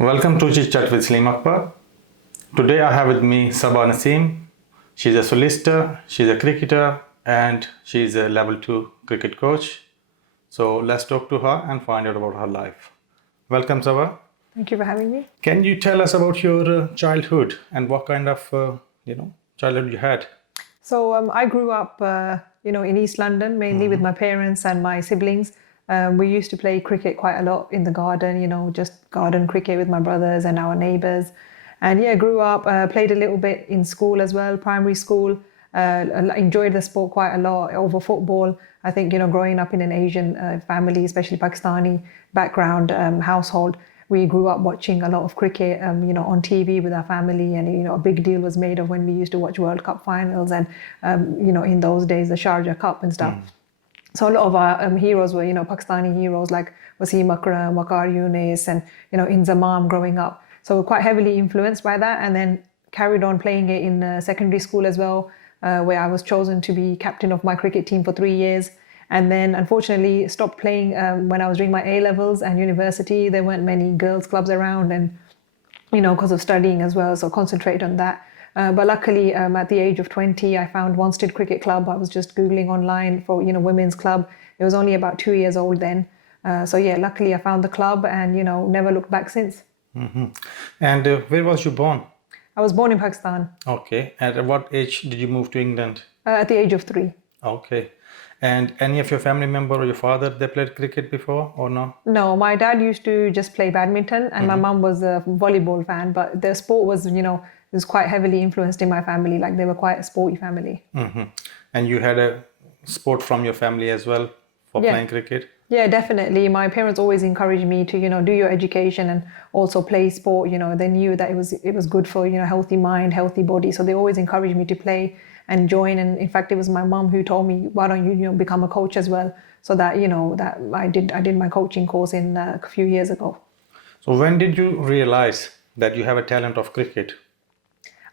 Welcome to Chit with Salim Akbar. Today I have with me Saba Nasim. She's a solicitor, she's a cricketer, and she's a level 2 cricket coach. So let's talk to her and find out about her life. Welcome, Saba. Thank you for having me. Can you tell us about your childhood and what kind of childhood you had? So I grew up, in East London, mainly with my parents and my siblings. We used to play cricket quite a lot in the garden, just garden cricket with my brothers and our neighbors. And yeah, grew up, played a little bit in school as well, primary school. Enjoyed the sport quite a lot over football. I think, growing up in an Asian family, especially Pakistani background household, we grew up watching a lot of cricket, on TV with our family, and a big deal was made of when we used to watch World Cup finals, and in those days the Sharjah Cup and stuff. So a lot of our heroes were, Pakistani heroes like Nasim Akbar, Waqar Younis, and Inzamam growing up. So we're quite heavily influenced by that, and then carried on playing it in secondary school as well, where I was chosen to be captain of my cricket team for 3 years. And then unfortunately stopped playing when I was doing my A levels and university. There weren't many girls clubs around, and because of studying as well, so concentrated on that. But luckily, at the age of 20, I found Wanstead Cricket Club. I was just Googling online for, women's club. It was only about 2 years old then. So yeah, luckily I found the club and, never looked back since. Mm-hmm. And where was you born? I was born in Pakistan. Okay. And at what age did you move to England? At the age of 3. Okay. And any of your family member or your father, they played cricket before or no? No, my dad used to just play badminton, and my mum was a volleyball fan, but the sport was, was quite heavily influenced in my family. Like, they were quite a sporty family. Mm-hmm. And you had a sport from your family as well for playing cricket? Yeah, definitely. My parents always encouraged me to, do your education and also play sport. They knew that it was good for, healthy mind, healthy body. So they always encouraged me to play and join. And in fact, it was my mum who told me, why don't you, become a coach as well? So that, that I did my coaching course in a few years ago. So when did you realize that you have a talent of cricket?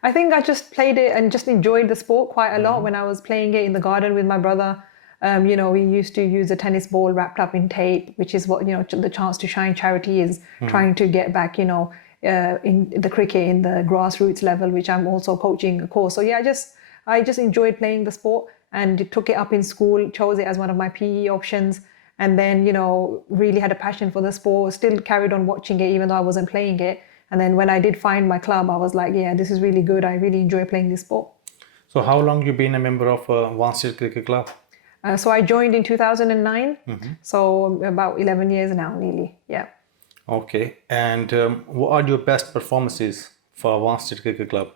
I think I just played it and just enjoyed the sport quite a lot when I was playing it in the garden with my brother. We used to use a tennis ball wrapped up in tape, which is what, the Chance to Shine charity is trying to get back, in the cricket in the grassroots level, which I'm also coaching a course. So yeah, I just enjoyed playing the sport and took it up in school, chose it as one of my PE options, and then, really had a passion for the sport, still carried on watching it even though I wasn't playing it. And then when I did find my club, I was like, yeah, this is really good. I really enjoy playing this sport. So how long you been a member of Wanstead Cricket Club? So I joined in 2009, so about 11 years now, nearly, yeah. Okay, and what are your best performances for Wanstead Cricket Club?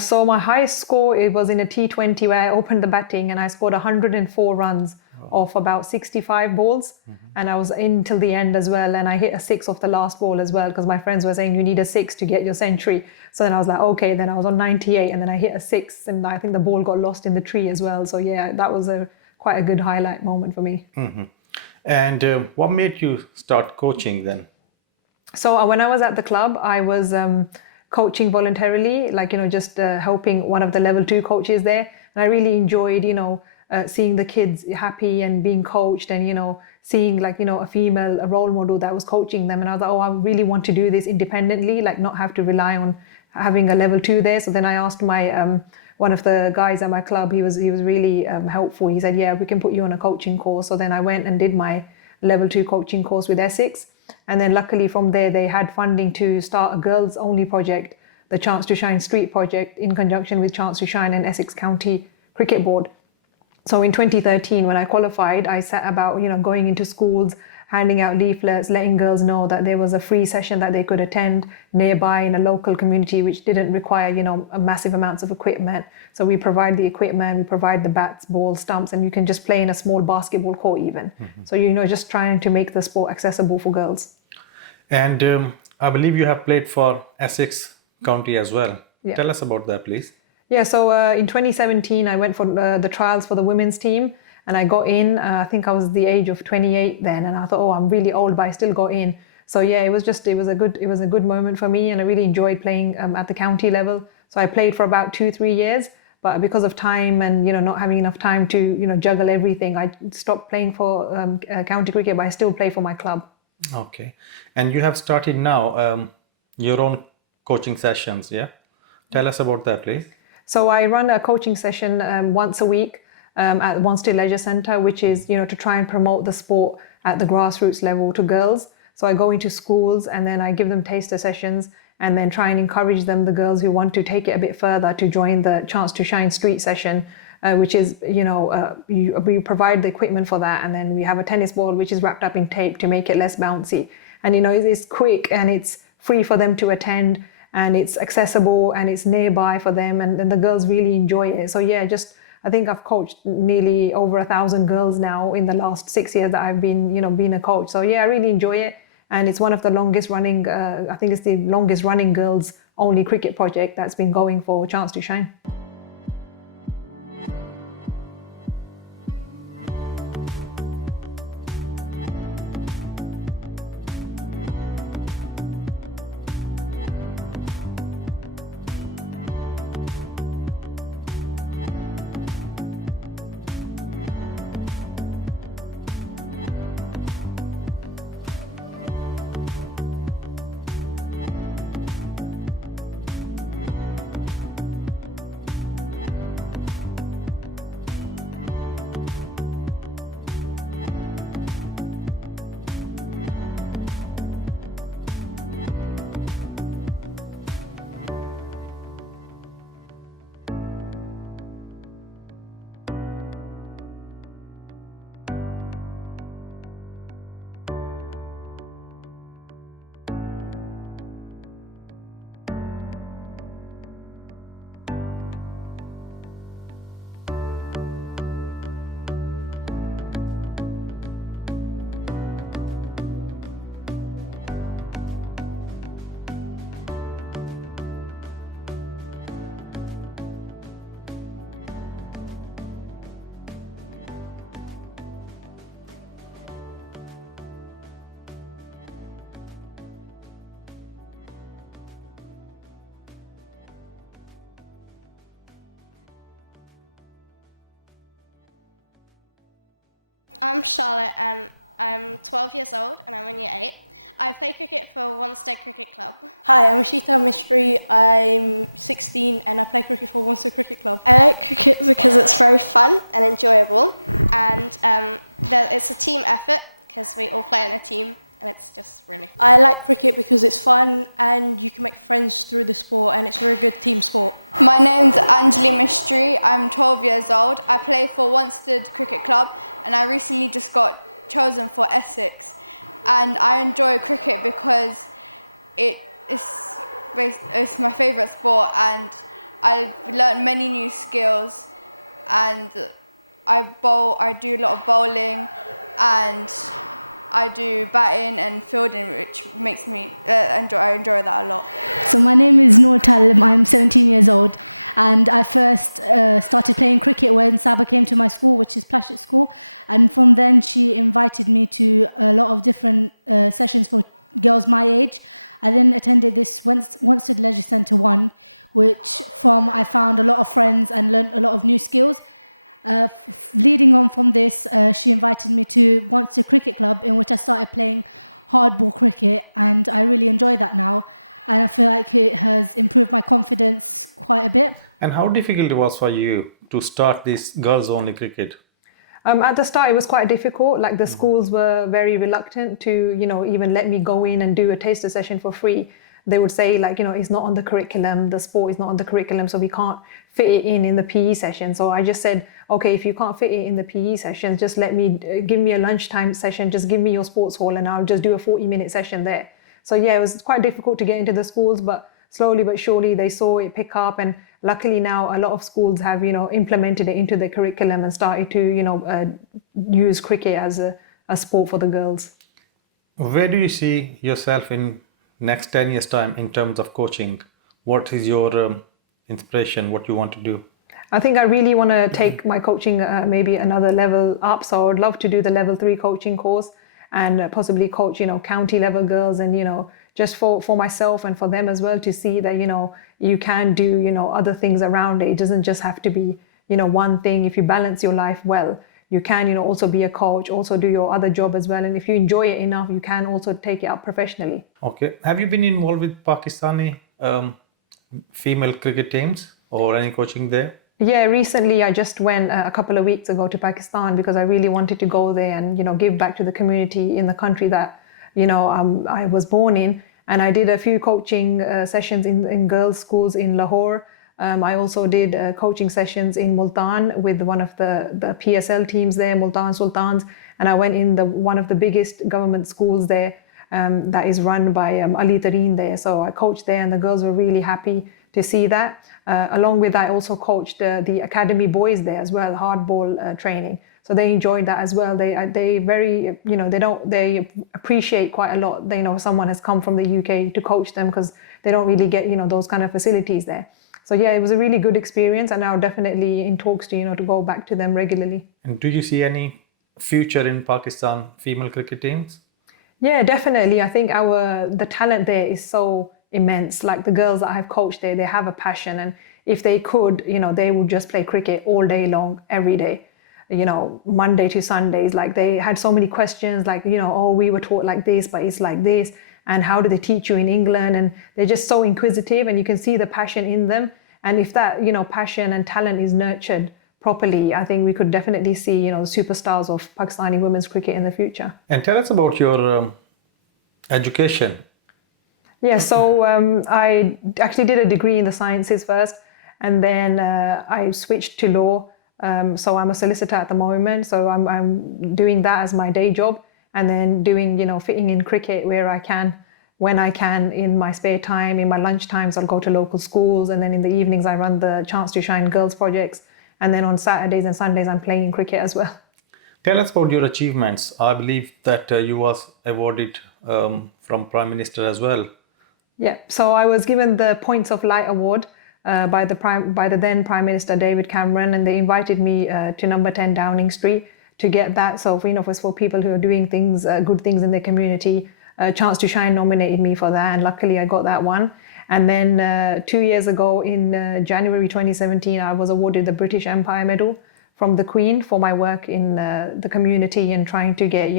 So my highest score, it was in a T20 where I opened the batting and I scored 104 runs off about 65 balls. And I was in till the end as well. And I hit a 6 off the last ball as well, because my friends were saying you need a 6 to get your century. So then I was like, okay, then I was on 98 and then I hit a 6 and I think the ball got lost in the tree as well. So yeah, that was quite a good highlight moment for me. And what made you start coaching then? So when I was at the club, I was coaching voluntarily, like, just helping one of the level 2 coaches there. And I really enjoyed, seeing the kids happy and being coached and, seeing like, a female, a role model that was coaching them. And I was like, oh, I really want to do this independently, like not have to rely on having a level 2 there. So then I asked my, one of the guys at my club, he was really helpful. He said, yeah, we can put you on a coaching course. So then I went and did my level 2 coaching course with Essex. And then luckily from there, they had funding to start a girls only project, the Chance to Shine Street project, in conjunction with Chance to Shine and Essex County Cricket Board. So in 2013, when I qualified, I set about, going into schools, handing out leaflets, letting girls know that there was a free session that they could attend nearby in a local community, which didn't require, massive amounts of equipment. So we provide the equipment, we provide the bats, balls, stumps, and you can just play in a small basketball court even. So, just trying to make the sport accessible for girls. And I believe you have played for Essex County as well. Yeah. Tell us about that, please. Yeah, so in 2017, I went for the trials for the women's team. And I got in, I think I was the age of 28 then. And I thought, oh, I'm really old, but I still got in. So yeah, it was a good moment for me. And I really enjoyed playing at the county level. So I played for about 2-3 years, but because of time and, not having enough time to, juggle everything, I stopped playing for county cricket, but I still play for my club. Okay. And you have started now Your own coaching sessions, yeah? Tell us about that, please. So I run a coaching session once a week at Wanstead Leisure Centre, which is, to try and promote the sport at the grassroots level to girls. So I go into schools and then I give them taster sessions and then try and encourage them, the girls who want to take it a bit further, to join the Chance to Shine street session, which is, we provide the equipment for that. And then we have a tennis ball, which is wrapped up in tape to make it less bouncy. And, it's quick and it's free for them to attend, and it's accessible and it's nearby for them, and the girls really enjoy it. So yeah, I think I've coached nearly over 1,000 girls now in the last 6 years that I've been a coach. So yeah, I really enjoy it, and it's one of the longest running, I think it's the longest running girls only cricket project that's been going for Chance to Shine. Charlotte, I'm 12 years old and I'm in year 8. I play cricket for Wanstead Cricket Club. Hi, I'm Chit. I'm 16 and I play cricket for Wanstead Cricket Club. I like cricket because it's very fun and enjoyable, and it's a team effort because we all play in a team. It's just brilliant. I like cricket because it's fun and you make friends through the sport, and it's really good team sport. My name is Salim Akbar. I'm 12 years old. I play for Wanstead Cricket Club. I recently just got chosen for Essex, and I enjoy cricket because it's my favourite sport, and I've learnt many new skills, and I do a lot of bowling, and I do batting and fielding, which makes me I enjoy that a lot. So my name is Talent. I'm 17 years old. And I first started playing cricket when Saba came to my school, which is Passion School, and from then she invited me to a lot of different sessions for girls my age. I then attended this Wanstead Leisure Centre one, which I found a lot of friends and learned a lot of new skills. Leading on from this, she invited me to Wanstead Cricket Club, which I started playing hardball cricket, and I really enjoy that now. I feel like it has improved my confidence quite a bit. And how difficult it was for you to start this girls only cricket? At the start, it was quite difficult. Like the schools were very reluctant to, even let me go in and do a taster session for free. They would say like, it's not on the curriculum, the sport is not on the curriculum, so we can't fit it in the PE session. So I just said, okay, if you can't fit it in the PE session, just give me a lunchtime session, just give me your sports hall and I'll just do a 40-minute session there. So yeah, it was quite difficult to get into the schools, but slowly but surely they saw it pick up, and luckily now a lot of schools have implemented it into the curriculum and started to use cricket as a sport for the girls. Where do you see yourself in next 10 years time in terms of coaching? What is your inspiration, what you want to do? I think I really want to take my coaching maybe another level up. So I'd love to do the level 3 coaching course and possibly coach, county level girls, and, just for myself and for them as well, to see that, you can do, other things around it. It doesn't just have to be, one thing. If you balance your life well, you can, also be a coach, also do your other job as well. And if you enjoy it enough, you can also take it up professionally. Okay. Have you been involved with Pakistani female cricket teams or any coaching there? Yeah, recently I just went a couple of weeks ago to Pakistan because I really wanted to go there and, give back to the community in the country that, I was born in. And I did a few coaching sessions in girls' schools in Lahore. I also did coaching sessions in Multan with one of the PSL teams there, Multan Sultans. And I went in one of the biggest government schools there that is run by Ali Tareen there. So I coached there and the girls were really happy to see that. Along with that, I also coached the academy boys there as well, hardball training. So they enjoyed that as well. They very, they appreciate quite a lot. They know someone has come from the UK to coach them because they don't really get, those kind of facilities there. So yeah, it was a really good experience, and now definitely in talks to, to go back to them regularly. And do you see any future in Pakistan female cricket teams? Yeah, definitely. I think the talent there is so immense. Like the girls that I've coached there, they have a passion, and if they could, they would just play cricket all day long, every day. Monday to Sundays. Like they had so many questions, like, oh, we were taught like this, but it's like this. And how do they teach you in England? And they're just so inquisitive, and you can see the passion in them. And if that, passion and talent is nurtured properly, I think we could definitely see, superstars of Pakistani women's cricket in the future. And tell us about your education. Yeah, so I actually did a degree in the sciences first, and then I switched to law. So I'm a solicitor at the moment. So I'm doing that as my day job, and then doing, fitting in cricket where I can, when I can, in my spare time, in my lunch times, I'll go to local schools. And then in the evenings, I run the Chance to Shine girls projects. And then on Saturdays and Sundays, I'm playing cricket as well. Tell us about your achievements. I believe that you was awarded from Prime Minister as well. Yeah, so I was given the Points of Light Award by the then Prime Minister David Cameron, and they invited me to number 10 Downing Street to get that. So for people who are doing things, good things in their community, Chance to Shine nominated me for that, and luckily I got that one. And then 2 years ago in January 2017, I was awarded the British Empire Medal from the Queen for my work in the community and trying to get,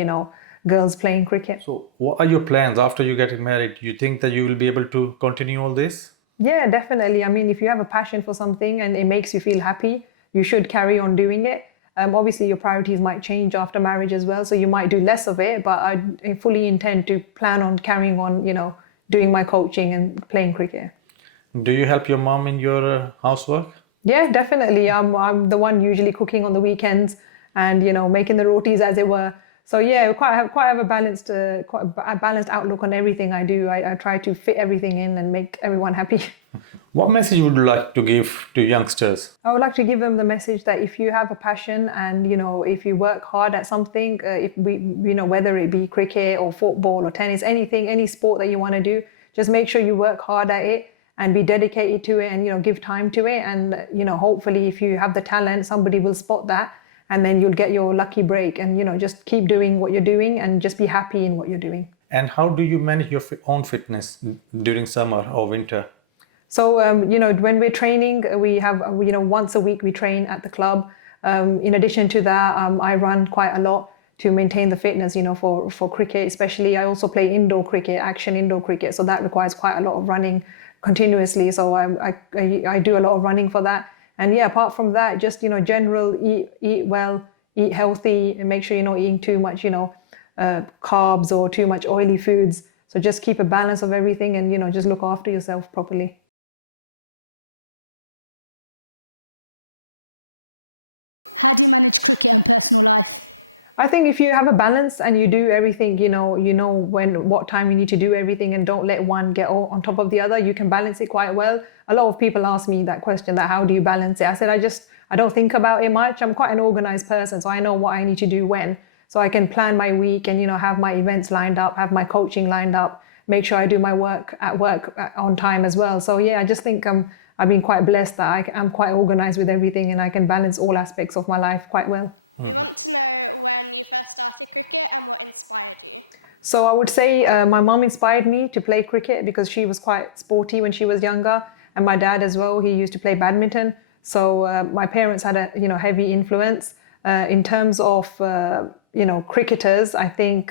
girls playing cricket. So what are your plans after you get married? You think that you will be able to continue all this? Yeah, definitely. I mean, if you have a passion for something and it makes you feel happy, you should carry on doing it. Obviously, your priorities might change after marriage as well, so you might do less of it, but I fully intend to plan on carrying on, doing my coaching and playing cricket. Do you help your mom in your housework? Yeah, definitely. I'm the one usually cooking on the weekends and, making the rotis, as it were. So yeah, quite have a balanced outlook on everything I do. I try to fit everything in and make everyone happy. What message would you like to give to youngsters? I would like to give them the message that if you have a passion and, if you work hard at something, whether it be cricket or football or tennis, anything, any sport that you want to do, just make sure you work hard at it and be dedicated to it and, give time to it. And, hopefully if you have the talent, somebody will spot that. And then you'll get your lucky break and, just keep doing what you're doing and just be happy in what you're doing. And how do you manage your own fitness during summer or winter? So, when we're training, we have, once a week we train at the club. In addition to that, I run quite a lot to maintain the fitness, for cricket especially. I also play indoor cricket, action indoor cricket. So that requires quite a lot of running continuously. So I do a lot of running for that. And yeah, apart from that, just, general eat well, eat healthy, and make sure you're not eating too much, carbs or too much oily foods. So just keep a balance of everything and, just look after yourself properly. How do you manage cricket and personal life? I think if you have a balance and you do everything, what time you need to do everything and don't let one get on top of the other, you can balance it quite well. A lot of people ask me that question, that how do you balance it? I said, I don't think about it much. I'm quite an organized person, so I know what I need to do when. So I can plan my week and, have my events lined up, have my coaching lined up, make sure I do my work on time as well. So yeah, I just think I've been quite blessed that I'm quite organized with everything and I can balance all aspects of my life quite well. Mm-hmm. So I would say my mom inspired me to play cricket because she was quite sporty when she was younger, and my dad as well. He used to play badminton. So my parents had a heavy influence. In terms of, cricketers, I think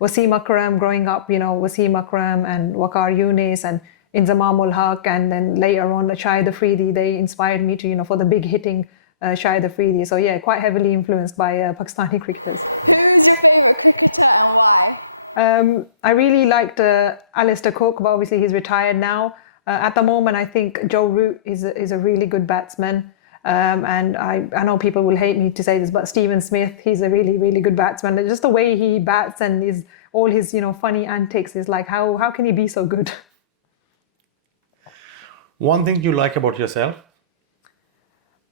Wasim Akram, growing up, Wasim Akram and Waqar Younis and Inzamam ul Haq, and then later on Shahid Afridi, they inspired me to, for the big hitting Shahid Afridi. So yeah, quite heavily influenced by Pakistani cricketers. Who is your favourite cricketer and why? I really liked Alistair Cook, but obviously he's retired now. At the moment, I think Joe Root is a really good batsman. And I know people will hate me to say this, but Stephen Smith, he's a really, really good batsman. Just the way he bats and all his, funny antics is like, how can he be so good? One thing you like about yourself?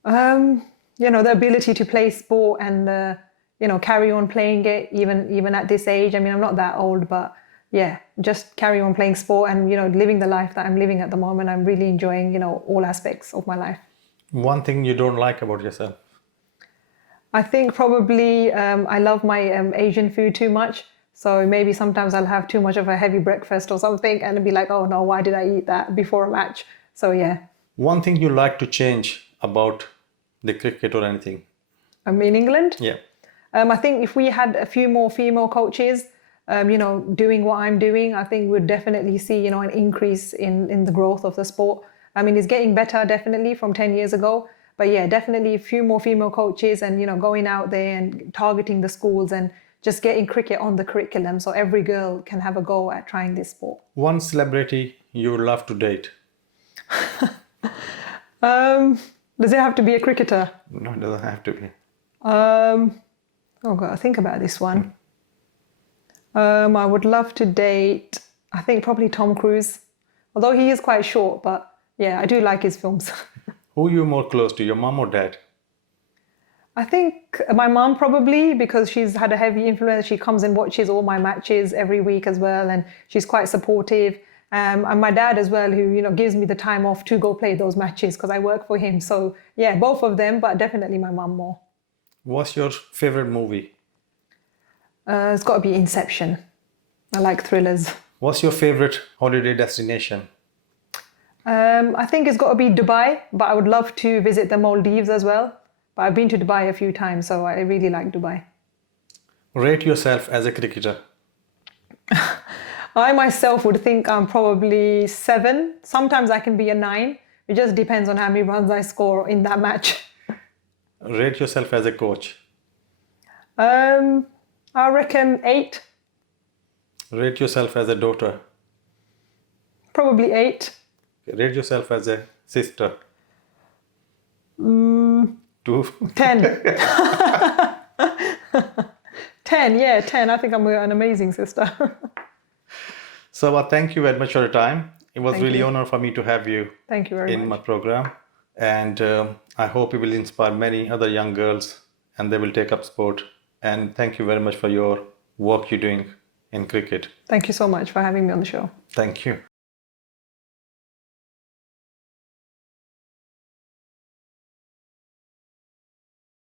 The ability to play sport and, carry on playing it even at this age. I mean, I'm not that old, but yeah, just carry on playing sport and, living the life that I'm living at the moment. I'm really enjoying, all aspects of my life. One thing you don't like about yourself? I think probably I love my Asian food too much. So maybe sometimes I'll have too much of a heavy breakfast or something and be like, oh no, why did I eat that before a match? So yeah. One thing you like to change about the cricket or anything? In England? Yeah. I think if we had a few more female coaches, doing what I'm doing, I think we'd definitely see, an increase in the growth of the sport. I mean, it's getting better definitely from 10 years ago. But yeah, definitely a few more female coaches and, going out there and targeting the schools and just getting cricket on the curriculum so every girl can have a go at trying this sport. One celebrity you would love to date? Does it have to be a cricketer? No, it doesn't have to be. God, I think about this one. I would love to date, I think probably Tom Cruise. Although he is quite short, but yeah, I do like his films. Who are you more close to, your mom or dad? I think my mom probably, because she's had a heavy influence. She comes and watches all my matches every week as well, and she's quite supportive. And my dad as well, who gives me the time off to go play those matches because I work for him. So yeah, both of them, but definitely my mom more. What's your favorite movie? It's got to be Inception. I like thrillers. What's your favorite holiday destination? I think it's got to be Dubai, but I would love to visit the Maldives as well. But I've been to Dubai a few times, so I really like Dubai. Rate yourself as a cricketer. I myself would think I'm probably 7. Sometimes I can be a 9. It just depends on how many runs I score in that match. Rate yourself as a coach. I reckon 8. Rate yourself as a daughter. Probably 8. Rate yourself as a sister. 2. 10. 10, yeah, 10. I think I'm an amazing sister. Saba, thank you very much for your time. It was Thank really you. an honor for me to have you Thank you very in my much. program. And I hope you will inspire many other young girls and they will take up sport. And thank you very much for your work you're doing in cricket. Thank you so much for having me on the show. Thank you.